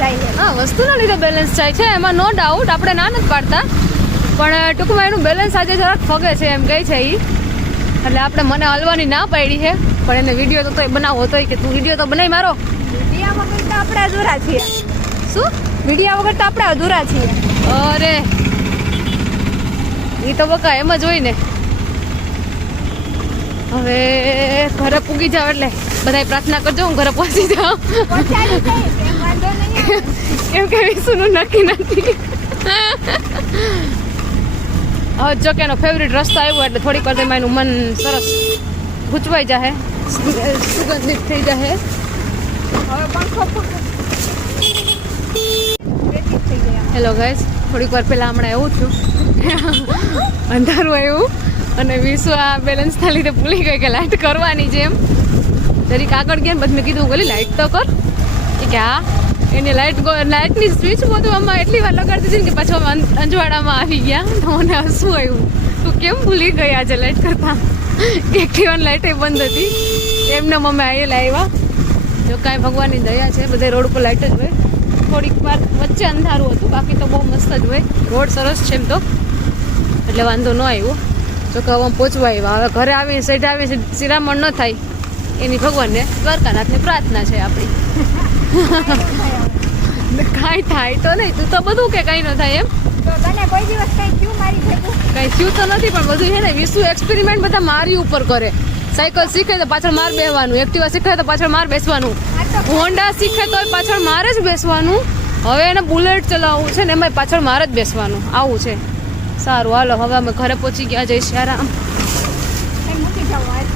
જાય છે. હા, વસ્તુના લીધે બેલેન્સ જાય છે, એમાં નો ડાઉટ, આપણે ના નથી પાડતા, પણ ટૂંકમાં એનું બેલેન્સ આજે જરાક ફગે છે એમ કહે છે એ. એટલે આપણે મને હલવાની ના પાડી છે, પણ એને વિડીયો તો તોય બનાવવો તોય કે તું વિડીયો તો બનાવી મારો. વિડીયા વગર તો આપણે અધૂરા છીએ. શું? વિડીયા વગર તો આપણે અધૂરા છીએ. અરે એ તો બકા એમ જ હોય ને. હવે ઘરે પૂગી જાવ એટલે બધાય પ્રાર્થના કરજો હું ઘરે પહોંચી જાઉં, પહોંચાડી દઈશ, એમ વાંધો નહીં આવે. કેમ કે વિશુનું નક્કી નથી. હવે જો કે એનો ફેવરિટ રસ્તો આવ્યો એટલે થોડીક વાર તેમાં એનું મન સરસ ગૂંચવાઈ જાય, સુગંધિત થઈ જાય. હવે પંખો વ્યતીત થઈ ગયા. હેલો ગાઈસ, થોડીક વાર પહેલાં હમણાં એવું થયું, અંધારું આવ્યું અને વિશ્વ આ બેલેન્સના લીધે ભૂલી ગઈ કે લાઇટ કરવાની છે એમ. જરીક આગળ ગયા ને પછી મેં કીધું ગોલી લાઇટ તો કર, કે હા એની લાઇટની સ્વિચ બધું આમાં એટલી વાર લગાડતી હતી ને કે પછી અમે અંજવાડામાં આવી ગયા. તો મને હસવું આવ્યું, તું કેમ ભૂલી ગઈ આજે લાઇટ કરતા? એક્ટિવાની લાઇટ બંધ હતી, એમને મમ્મી આવેલા આવ્યા. જો કાંઈ ભગવાનની દયા છે, બધે રોડ ઉપર લાઇટ જ હોય. થોડીક વાર વચ્ચે અંધારું હતું, બાકી તો બહુ મસ્ત જ હોય. રોડ સરસ છે એમ તો, એટલે વાંધો ન આવ્યો. જો કે હવે પહોંચવા આવ્યા, હવે ઘરે આવીને સેઠ આવીને શિરામણ ન થાય એની ભગવાનને દ્વારકાનાથની પ્રાર્થના છે આપણી. કાંઈ થાય તો નહીં, તું તો બધું કે કાંઈ ન થાય એમ. તો તને કોઈ દિવસ કંઈ થયું મારી ભેગું? કાંઈ થયું તો નથી, પણ બધું છે ને વિશ્વ એક્સપેરિમેન્ટ બધા મારી ઉપર કરે. સાયકલ શીખે તો પાછળ માર બેસવાનું, એક્ટિવા શીખે તો પાછળ માર બેસવાનું, હોન્ડા શીખે તો પાછળ મારે જ બેસવાનું. હવે એને બુલેટ ચલાવવું છે ને એમાં પાછળ મારે જ બેસવાનું, આવું છે. સારું હાલો, હવે અમે ઘરે પહોંચી ગયા. જય શ્રી રામ.